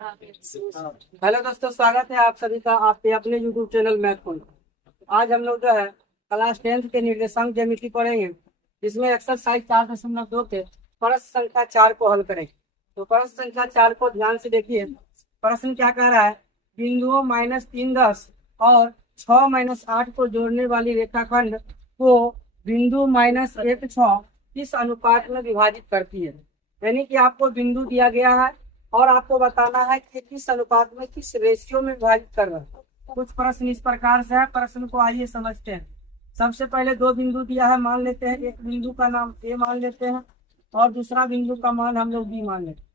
Hello दोस्तों, स्वागत है आप सभी का आपके अपने यूट्यूब चैनल मैथ फन। आज हम लोग जो है क्लास 10th के निर्देशांक ज्यामिति पढ़ेंगे, जिसमें एक्सरसाइज 4.2 के प्रश्न संख्या 4 को हल करेंगे। तो प्रश्न संख्या 4 को ध्यान से देखिए। प्रश्न क्या कह रहा है? बिंदुओं -3 10 और 6-8 को जोड़ने वाली रेखाखंड को बिंदु -1 6 किस अनुपात में विभाजित करती है। यानी कि आपको बिंदु दिया गया है और आपको बताना है कि किस अनुपात में, किस रेशियो में विभाजित कर रहा है। कुछ प्रश्न इस प्रकार से है। प्रश्न को आइए समझते हैं। सबसे पहले दो बिंदु दिया है, मान लेते हैं। एक बिंदु का नाम ए मान लेते हैं और दूसरा बिंदु का मान हम लोग बी मान लेते हैं।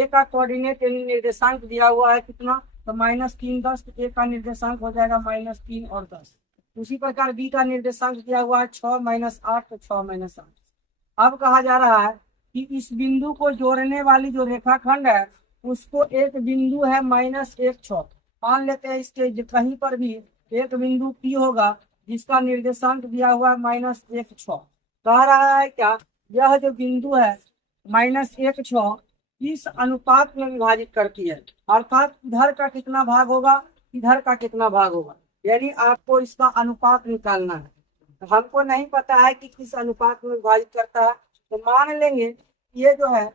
ए का कोऑर्डिनेट यानी निर्देशांक दिया हुआ है कितना, तो -3 10। तो ए का निर्देशांक हो जाएगा -3 और 10। उसी प्रकार बी का निर्देशांक दिया हुआ है 6-8, तो 6-8। अब कहा जा रहा है कि इस बिंदु को जोड़ने वाली जो रेखाखंड है उसको एक बिंदु है -1 6। मान लेते हैं इसके कहीं पर भी एक बिंदु पी होगा जिसका निर्देशांक दिया हुआ है -1 6। कह रहा है क्या, यह जो बिंदु है -1 6 इस अनुपात में विभाजित करती है। अर्थात इधर का कितना भाग होगा, इधर का कितना भाग होगा, यानी आपको इसका अनुपात निकालना है। हमको नहीं पता है कि किस अनुपात में विभाजित करता है, तो मान लेंगे ये जो है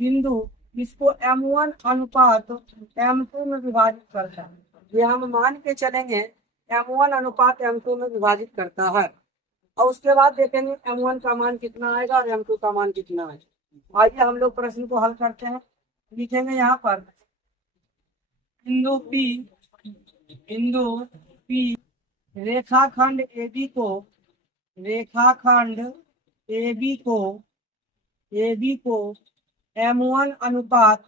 बिंदु, इसको M1 अनुपात M2 में विभाजित करता है। ये हम मान के चलेंगे M1 अनुपात M2 में विभाजित करता है। और उसके बाद देखेंगे M1 का मान कितना आएगा और M2 का मान कितना आएगा। आइए हम लोग प्रश्न को हल करते हैं। लिखेंगे यहाँ पर बिंदु P रेखाखंड AB को M1 अनुपात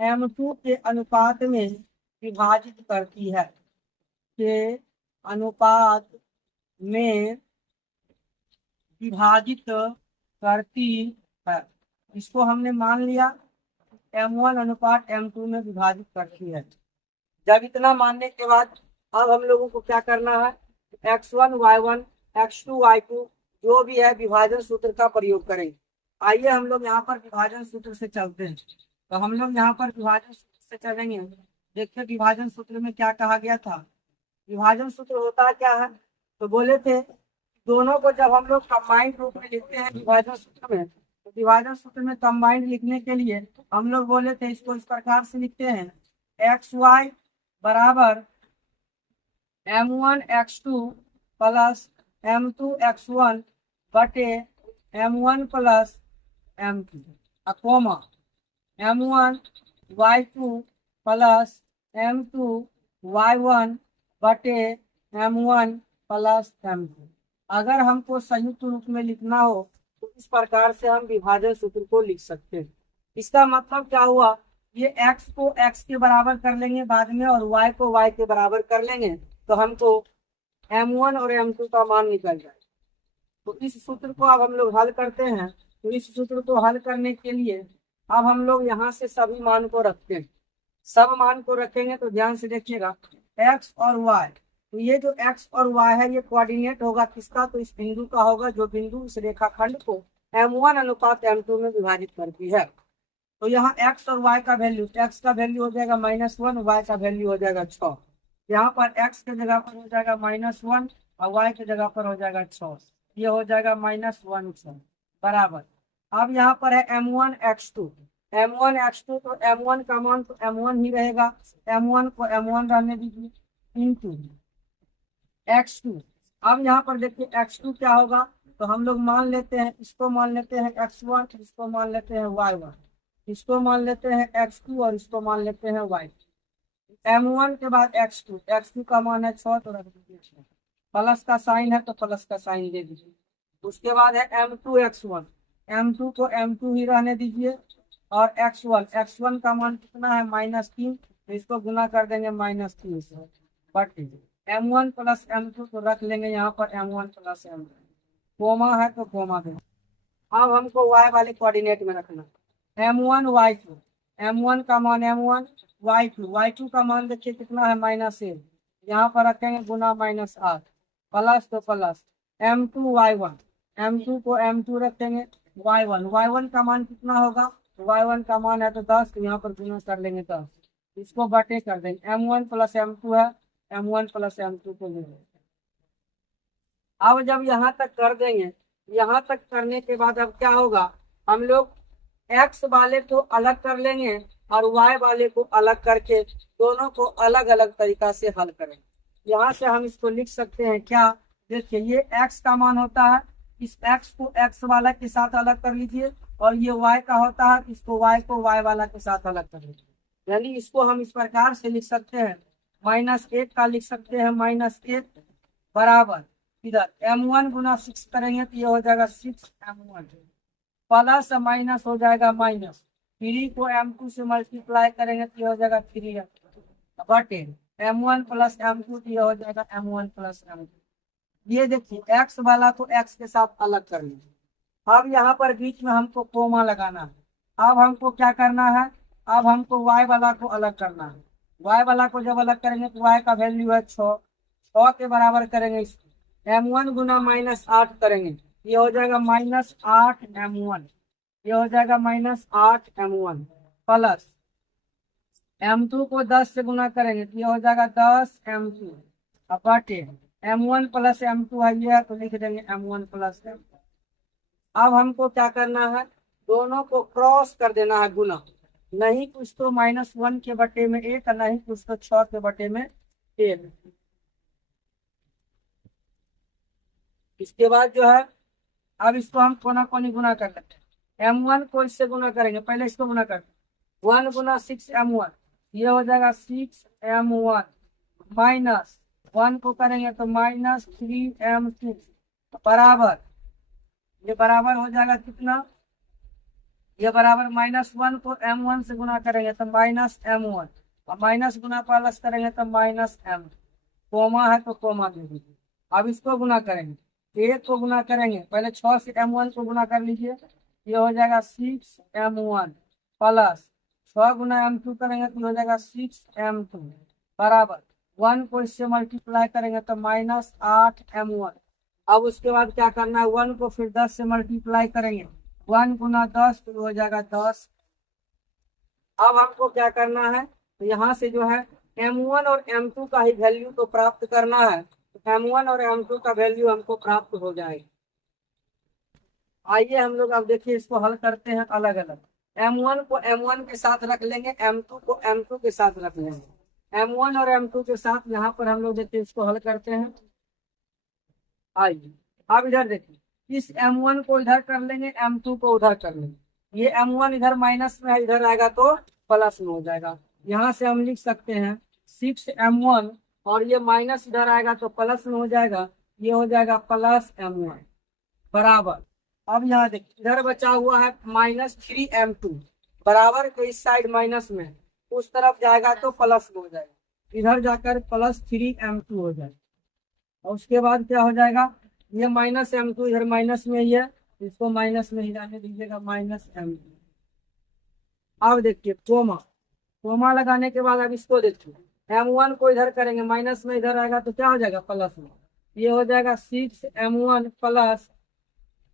M2 के अनुपात में विभाजित करती है, के अनुपात में विभाजित करती है। इसको हमने मान लिया M1 अनुपात M2 में विभाजित करती है। जब इतना मानने के बाद अब हम लोगों को क्या करना है, x1 y1 x2 y2 जो भी है विभाजन सूत्र का प्रयोग करेंगे। आइए हम लोग यहाँ पर विभाजन सूत्र से चलते हैं। तो हम लोग यहाँ पर विभाजन सूत्र से चलेंगे। देखिए विभाजन सूत्र में क्या कहा गया था। विभाजन सूत्र होता क्या है, तो बोले थे दोनों को जब हम लोग कंबाइंड रूप में लिखते हैं विभाजन सूत्र में, तो विभाजन सूत्र में कंबाइंड लिखने के लिए हम लोग बोले थे इसको इस प्रकार से लिखते हैं, xy बराबर M1 x2 plus M2 x1 बटे M1 plus M2 अकोमा M1 y2 plus M2 y1 बटे M1 प्लस M2। अगर हमको संयुक्त रूप में लिखना हो तो इस प्रकार से हम विभाजन सूत्र को लिख सकते हैं। इसका मतलब क्या हुआ, ये x को x के बराबर कर लेंगे बाद में और y को y के बराबर कर लेंगे, तो हमको M1 और M2 का मान निकल जाए। तो इस सूत्र को अब हम लोग हल करते हैं। तो इस सूत्र को हल करने के लिए अब हम लोग यहाँ से सभी मान को रखते हैं। सब मान को रखेंगे तो ध्यान से देखिएगा, x और y। तो ये जो x और y है ये कोऑर्डिनेट होगा किसका, तो इस बिंदु का होगा जो बिंदु इस रेखाखंड को M1 अनुपात M2 में विभाजित करती है। तो यहाँ x और y का वैल्यू, x का वैल्यू हो जाएगा -1, y का वैल्यू हो जाएगा 6। यहाँ पर x के जगह पर हो जाएगा -1 और y के जगह पर हो जाएगा 6। ये हो जाएगा -1 6 बराबर। अब यहाँ पर है M1 x2। तो M1 का मान तो M1 ही रहेगा, M1 को M1 रहने दीजिए, इंटू x2। अब यहाँ पर देखिए x2 क्या होगा, तो हम लोग मान लेते हैं, इसको मान लेते हैं x1, इसको मान लेते हैं y1, इसको मान लेते हैं x2 और इसको मान लेते हैं y। M1 के बाद x2 का मान है 6 तो रख दीजिए 6, प्लस का साइन है तो प्लस का साइन दे दीजिए। उसके बाद है M2 x1, M2 को M2 ही रहने दीजिए और x1 का मान कितना है -3, तो इसको गुना कर देंगे -3 से बट M1 प्लस M2 तो रख लेंगे यहाँ पर M1 प्लस M2, कोमा है तो कोमा देंगे। अब हमको y वाले कोऑर्डिनेट में रखना, M1 y2, M1 का मान M1, y2 का मान देखिए कितना है -1, यहाँ पर रखेंगे गुना -8 प्लस तो प्लस M2 y1, M2 को M2 रखेंगे y1 का मान कितना होगा, y1 का मान है तो 10, तो यहाँ पर गुना कर लेंगे 10, इसको बटे कर देंगे, m1 प्लस m2 है, m1 प्लस m2 को ले लेंगे। अब जब यहाँ तक कर देंगे, यहाँ तक करने के बाद अब क्या होगा, हम लोग x वाले को अलग कर लेंगे और y वाले को अलग करके दोनों को अलग अलग तरीका से हल करेंगे। यहाँ से हम इसको लिख सकते हैं क्या, देखिए ये x का मान होता है, इस x को x वाला के साथ अलग कर लीजिए, और ये y का होता है, इसको y को y वाला के साथ अलग कर लीजिए। यानी इसको हम इस प्रकार से लिख सकते हैं, -1 का लिख सकते हैं -1 बराबर, इधर m1 गुना 6 करेंगे तो ये हो जाएगा 6m1 प्लस माइनस हो जाएगा माइनस, 3 को m2 से मल्टीप्लाई करेंगे तो ये हो जाएगा 3 बटे m1 प्लस m2, ये हो जाएगा m1 प्लस m2। ये देखिए x वाला को x के साथ अलग कर लीजिए। अब यहाँ पर बीच में हमको कोमा लगाना है। अब हमको क्या करना है, अब हमको y वाला को अलग करना है। y वाला को जब अलग करेंगे तो y का वैल्यू है 6, 6 के बराबर करेंगे इसको, m1 गुना -8 करेंगे, ये हो जाएगा -8m1, ये हो जाएगा -8m1 प्लस m2 को 10 से गुना करेंगे तो ये हो जाएगा 10m2 बटे m1 प्लस m2 है ये, तो लिख देंगे m1 प्लस m2। अब हमको क्या करना है, दोनों को क्रॉस कर देना है गुना, नहीं कुछ तो -1 के बटे में 1, नहीं कुछ तो 6 के बटे में 1। इसके बाद जो है, अब इसको हम कोना कोनी गुना कर लेते हैं। m1 को इससे गुना करेंगे, पहले इसको गुना करते हैं, 1 गुना 6m1, ये हो जाएगा 6m1 माइनस 1 को करेंगे तो -3m2 बराबर, ये बराबर हो जाएगा कितना, ये बराबर -1 को m1 से गुना करेंगे तो -m1, और माइनस गुना प्लस करेंगे तो -m, कोमा है तो कोमा दे दीजिए। अब इसको गुना करेंगे, 1 को गुना करेंगे, पहले 6 से m1 को गुना कर लीजिए, ये हो जाएगा 6m1 प्लस 6 गुना m2 करेंगे तो हो जाएगा 6m2 बराबर 1 को इससे मल्टीप्लाई करेंगे तो -8m1। अब उसके बाद क्या करना है, 1 को फिर 10 से मल्टीप्लाई करेंगे, 1 गुना 10 तो हो जाएगा 10। अब हमको क्या करना है, तो यहाँ से जो है m1 और m2 का ही वैल्यू तो प्राप्त करना है, तो m1 और m2 का वैल्यू हमको प्राप्त हो जाएगा। आइए हम लोग अब देखिए इसको हल करते हैं अलग अलग। m1 को m1 के साथ रख लेंगे, m2 को m2 के साथ रख लेंगे, m1 और m2 के साथ यहाँ पर हम लोग देखिए इसको हल करते हैं। आइए अब इधर देखिए, इस m1 को इधर कर लेंगे, m2 को उधर कर लेंगे, ये m1 इधर माइनस में है, इधर आएगा तो प्लस में हो जाएगा। यहाँ से हम लिख सकते हैं 6m1, और ये माइनस इधर आएगा तो प्लस में हो जाएगा, ये हो जाएगा +m1 बराबर। अब यहाँ देखिए इधर बचा हुआ है -3m2 बराबर के इस साइड माइनस में, उस तरफ जाएगा तो प्लस में हो जाएगा, इधर जाकर +3m2 हो जाएगा। और उसके बाद क्या हो जाएगा, ये -m2 इधर माइनस में ही है, इसको माइनस में ही जाने दीजिएगा -m2। अब देखिए कोमा, कोमा लगाने के बाद अब इसको देखिए, m1 को इधर करेंगे, माइनस में इधर आएगा तो क्या हो जाएगा प्लस में, ये हो जाएगा 6m1 प्लस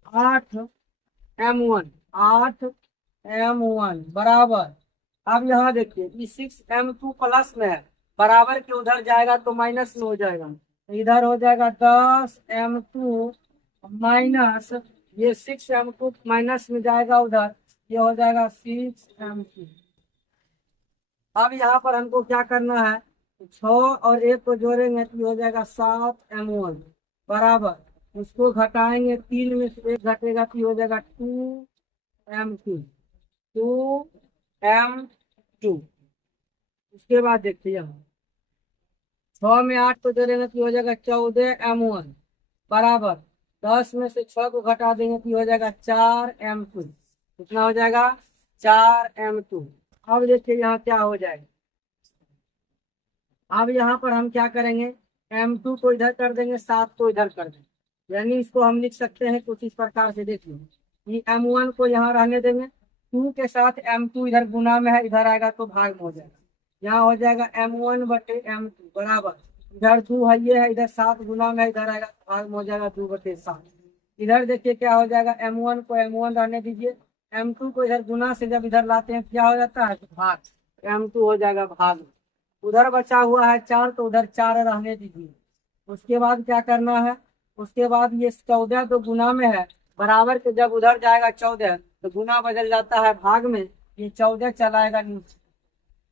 8m1, 8m1 बराबर। अब यहाँ देखिए ये 6m2 प्लस में है, बराबर के उधर जाएगा तो माइनस में हो जाएगा, इधर हो जाएगा 10m2 माइनस, ये 6m2 माइनस में जाएगा उधर, ये हो जाएगा 6m2। अब यहाँ पर हमको क्या करना है, 6 और 1 को जोड़ेंगे तो हो जाएगा 7m1 बराबर, उसको घटाएंगे, 3 में से 1 घटेगा तो हो जाएगा 2m2, 2m2। उसके बाद देखिए यहाँ 6 में 8 को जोड़ेंगे तो हो जाएगा 14m1 बराबर, 10 में से 6 को घटा देंगे तो हो जाएगा 4m2, कितना हो जाएगा 4m2। अब देखिए यहाँ क्या हो जाएगा, अब यहाँ पर हम क्या करेंगे, m2 को इधर कर देंगे, 7 को इधर कर देंगे, यानी इसको हम लिख सकते हैं कुछ इस प्रकार से, देखिए ये m1 को यहाँ रहने देंगे, 2 के साथ m2 इधर गुना में है, इधर आएगा तो भाग में हो जाएगा, यहाँ हो जाएगा m1 बटे m2 बराबर, इधर 2 है ये है, इधर 7 गुना में, इधर आएगा तो भाग में हो जाएगा 2 बटे 7। इधर देखिए क्या हो जाएगा, m1 को m1 रहने दीजिए, m2 को इधर गुना से जब इधर लाते हैं क्या हो जाता है, भाग। m2 हो जाएगा भाग। उधर बचा हुआ है 4, तो उधर 4 रहने दीजिए। उसके बाद क्या करना है, उसके बाद ये 14 तो गुना में है, बराबर के जब उधर जाएगा 14 तो गुना बदल जाता है भाग में, ये 14 चलाएगा नीचे।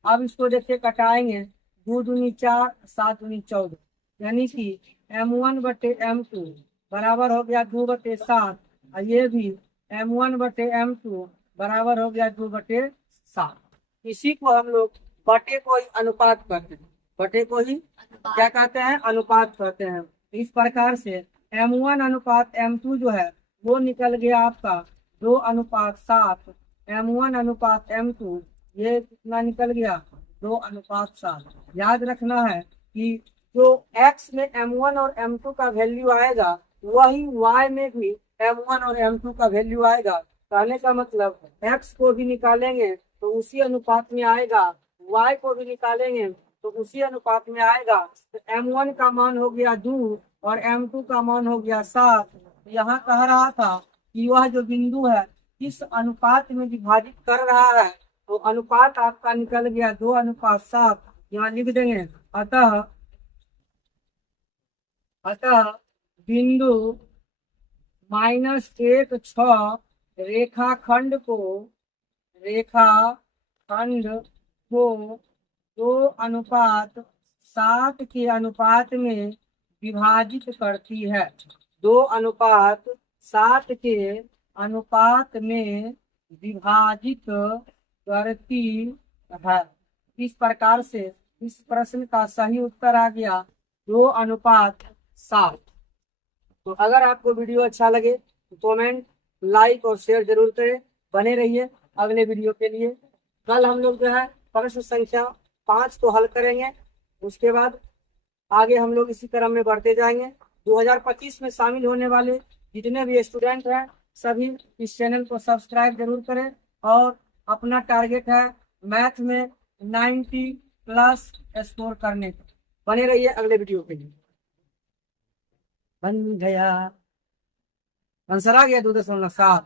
अब इसको देखिए कटाएंगे, 2 दूनी 4, 7 दूनी 14, यानी कि m1/m2 बराबर हो गया 2/7, और ये भी m1/m2 बराबर हो गया 2/7। इसी को हम लोग बटे को ही अनुपात कहते हैं, बटे को ही क्या कहते हैं, अनुपात कहते हैं। इस प्रकार से m1/m2 जो है वो निकल गया आपका 2:7, m1/m2 ये कितना निकल गया, 2:7। याद रखना है कि जो x में m1 और m2 का वैल्यू आएगा वही y में भी m1 और m2 का वैल्यू आएगा। कहने का मतलब x को भी निकालेंगे तो उसी अनुपात में आएगा, y को भी निकालेंगे तो उसी अनुपात में आएगा। तो m1 का मान हो गया 2 और m2 का मान हो गया 7। यहाँ कह रहा था कि वह जो बिंदु है किस अनुपात में विभाजित कर रहा है, तो अनुपात आपका निकल गया 2:7। यहाँ लिख देंगे, अतः बिंदु -1, 6 रेखाखंड को 2:7 के अनुपात में विभाजित करती है, 2:7 के अनुपात में विभाजित करती है। इस प्रकार से इस प्रश्न का सही उत्तर आ गया 2:7। तो अगर आपको वीडियो अच्छा लगे तो कमेंट, लाइक और शेयर जरूर करें। बने रहिए अगले वीडियो के लिए। कल हम लोग जो है प्रश्न संख्या 5 को हल करेंगे, उसके बाद आगे हम लोग इसी क्रम में बढ़ते जाएंगे। 2025 में शामिल होने वाले जितने भी स्टूडेंट हैं सभी इस चैनल को सब्सक्राइब जरूर करें, और अपना टारगेट है मैथ में 90+ स्कोर करने का। बने रहिए अगले वीडियो के लिए। बन गया, आंसर आ गया 2.7।